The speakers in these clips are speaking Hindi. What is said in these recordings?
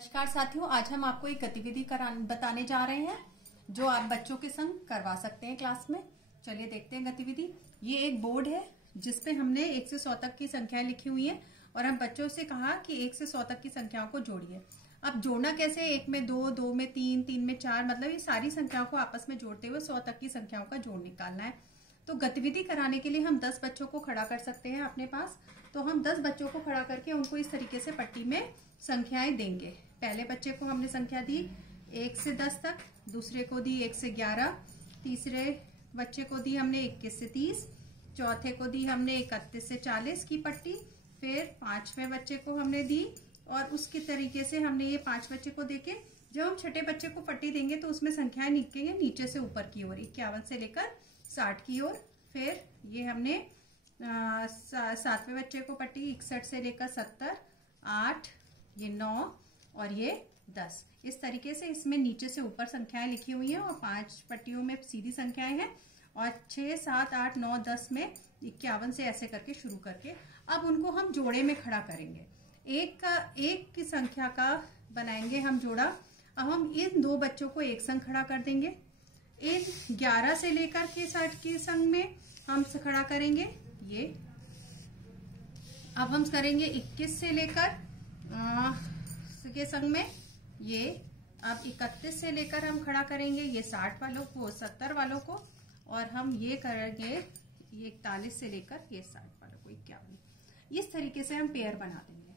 नमस्कार साथियों, आज हम आपको एक गतिविधि बताने जा रहे हैं जो आप बच्चों के संग करवा सकते हैं क्लास में। चलिए देखते हैं गतिविधि। ये एक बोर्ड है जिसपे हमने 1 से 100 तक की संख्याएं लिखी हुई हैं और हम बच्चों से कहा कि 1 से 100 तक की संख्याओं को जोड़िए। अब जोड़ना कैसे, 1 में 2, 2 में 3, 3 में 4, मतलब ये सारी संख्याओं को आपस में जोड़ते हुए 100 तक की संख्याओं का जोड़ निकालना है। तो गतिविधि कराने के लिए हम 10 बच्चों को खड़ा कर सकते हैं अपने पास। तो हम 10 बच्चों को खड़ा करके उनको इस तरीके से पट्टी में संख्याएं देंगे। पहले बच्चे को हमने संख्या दी 1 से 10 तक, दूसरे को दी 1 से 11, तीसरे बच्चे को दी हमने 21 से 30, चौथे को दी हमने 31 से 40 की पट्टी, फिर पांचवें बच्चे को हमने दी और उसके तरीके से हमने ये 5 बच्चे को देके जब हम छठे बच्चे को पट्टी देंगे तो उसमें संख्याएं लिखेंगे नीचे से ऊपर की ओर, 51 से लेकर 60 की ओर। फिर ये हमने सातवें बच्चे को पट्टी 61 से लेकर 70, 8, ये 9 और ये 10। इस तरीके से इसमें नीचे से ऊपर संख्याएं लिखी हुई हैं और 5 पट्टियों में सीधी संख्याएं हैं और 6, 7, 8, 9, 10 में 51 से ऐसे करके शुरू करके अब उनको हम जोड़े में खड़ा करेंगे। एक की संख्या का बनाएंगे हम जोड़ा। अब हम इन 2 बच्चों को एक संग खड़ा कर देंगे। इन 11 से लेकर के 60 के संग में हम खड़ा करेंगे ये। अब हम करेंगे 21 से लेकर के संग में ये। अब 31 से लेकर हम खड़ा करेंगे ये 60 वालों को, 70 वालों को, और हम ये करेंगे ये 41 से लेकर ये 60 वालों को, 51। इस तरीके से हम पेयर बना देंगे।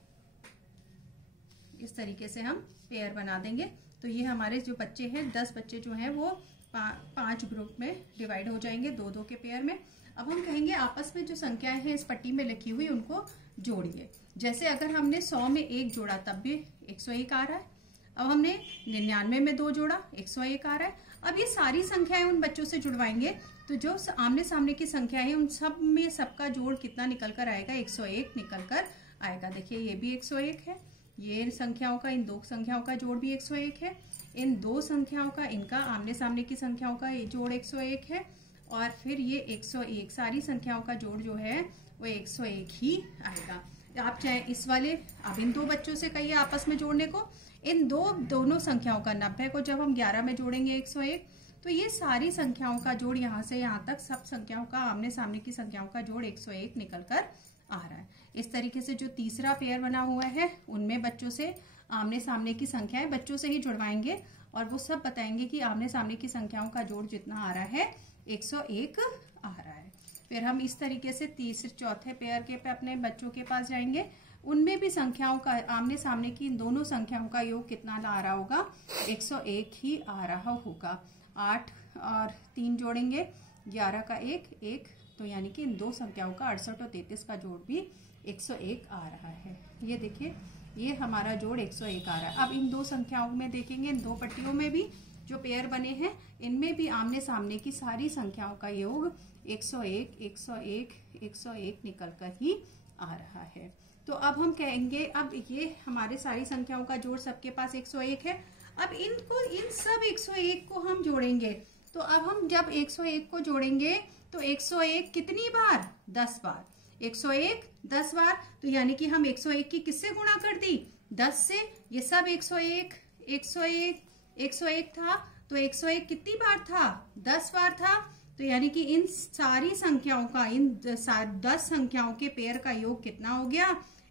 इस तरीके से हम पेयर बना देंगे। तो ये हमारे जो बच्चे हैं 10 बच्चे जो हैं वो 5 ग्रुप में डिवाइड हो जाएंगे, 2-2 के पेयर में। अब हम कहेंगे आपस में जो संख्याएं हैं इस पट्टी में लिखी हुई उनको जोड़िए। जैसे अगर हमने 100 में 1 जोड़ा तब भी 101 आ रहा है। अब हमने 99 में 2 जोड़ा 101 आ रहा है। अब ये सारी संख्याएं उन बच्चों से जुड़वाएंगे तो जो आमने सामने की संख्या है उन सब में सबका जोड़ कितना निकल कर आएगा, 101 निकल कर आएगा। देखिए ये भी 101 है, ये संख्याओं का, इन 2 संख्याओं का जोड़ भी 101 है, इन 2 संख्याओं का, इनका आमने सामने की संख्याओं का जोड़ 101 है और फिर ये 101 सारी संख्याओं का जोड़ जो है वो 101 ही आएगा। आप चाहे इस वाले, अब इन 2 बच्चों से कहिए आपस में जोड़ने को। इन दोनों संख्याओं का 90 को जब हम 11 में जोड़ेंगे 101, तो ये सारी संख्याओं का जोड़ यहाँ से यहाँ तक सब संख्याओं का, आमने सामने की संख्याओं का जोड़ 101 निकल कर आ रहा है। इस तरीके से जो तीसरा पेयर बना हुआ है उनमें बच्चों से आमने सामने की संख्याएं बच्चों से ही जुड़वाएंगे और वो सब बताएंगे कि आमने सामने की संख्याओं का जोड़ जितना आ रहा है 101 आ रहा है। फिर हम इस तरीके से तीसरे चौथे पेयर के पे अपने बच्चों के पास जाएंगे, उनमें भी संख्याओं का, आमने सामने की इन दोनों संख्याओं का योग कितना आ रहा होगा, 101 ही आ रहा होगा। 8 और 3 जोड़ेंगे, 11 का 1, तो यानी कि इन 2 संख्याओं का 68 और 33 का जोड़ भी 101 आ रहा है। ये देखिए ये हमारा जोड़ 101 आ रहा है। अब इन 2 संख्याओं में देखेंगे, इन 2 पट्टियों में भी जो पेयर बने हैं इनमें भी आमने सामने की सारी संख्याओं का योग 101, 101, 101 निकल कर ही आ रहा है। तो अब हम कहेंगे, अब ये हमारे सारी संख्याओं का जोड़ सबके पास 101 है। अब इन सब 101 को हम जोड़ेंगे। तो अब हम जब 101 को जोड़ेंगे तो 101 कितनी बार, 10 बार। 101 10 बार, तो यानी कि हम 101 की किससे गुणा कर दी, 10 से। ये सब 101 101 101 था, तो 101 कितनी बार था, 10 बार था। तो यानी कि इन सारी संख्याओं का, इन 10 संख्याओं के पेयर का योग कितना हो गया,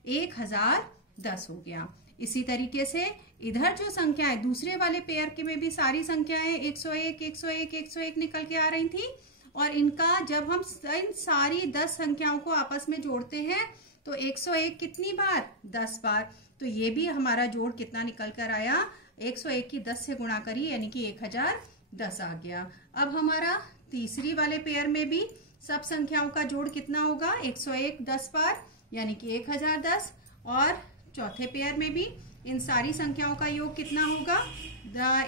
1010 हो गया। इसी तरीके से इधर जो संख्याएं दूसरे वाले पेयर के में भी सारी संख्याएं 101 101 101 निकल के आ रही थी और इनका जब हम इन सारी 10 संख्याओं को आपस में जोड़ते हैं तो 101 कितनी बार, 10 बार। तो ये भी हमारा जोड़ कितना निकल कर आया, 101 की 10 से गुणा करी यानी कि 1010 आ गया। अब हमारा तीसरी वाले पेयर में भी सब संख्याओं का जोड़ कितना होगा, 101 10 बार यानी कि 1010, और चौथे पेयर में भी इन सारी संख्याओं का योग कितना होगा,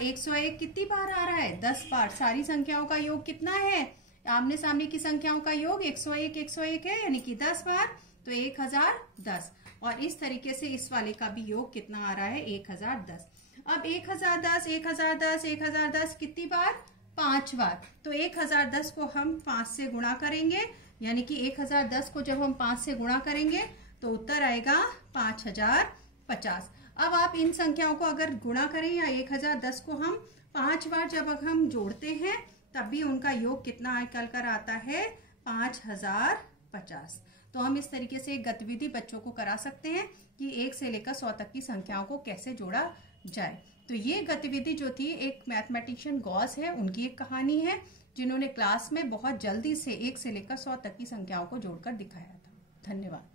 101 कितनी बार आ रहा है, 10 बार। सारी संख्याओं का योग कितना है, आमने सामने की संख्याओं का योग 101 101 है यानी कि 10 बार, तो 1010। और इस तरीके से इस वाले का भी योग कितना आ रहा है, 1010। अब 1010 1010 1010 कितनी बार, 5 बार। तो 1010 को हम 5 से गुणा करेंगे यानी कि 1010 को जब हम 5 से गुणा करेंगे तो उत्तर आएगा 5050। अब आप इन संख्याओं को अगर गुणा करें या 1010 को हम 5 बार जब हम जोड़ते हैं तब भी उनका योग कितना निकल कर आता है 5050। तो हम इस तरीके से एक गतिविधि बच्चों को करा सकते हैं कि 1 से लेकर 100 तक की संख्याओं को कैसे जोड़ा जाए। तो ये गतिविधि जो थी एक मैथमेटिशियन गॉस है, उनकी एक कहानी है जिन्होंने क्लास में बहुत जल्दी से 1 से लेकर 100 तक की संख्याओं को जोड़कर दिखाया था। धन्यवाद।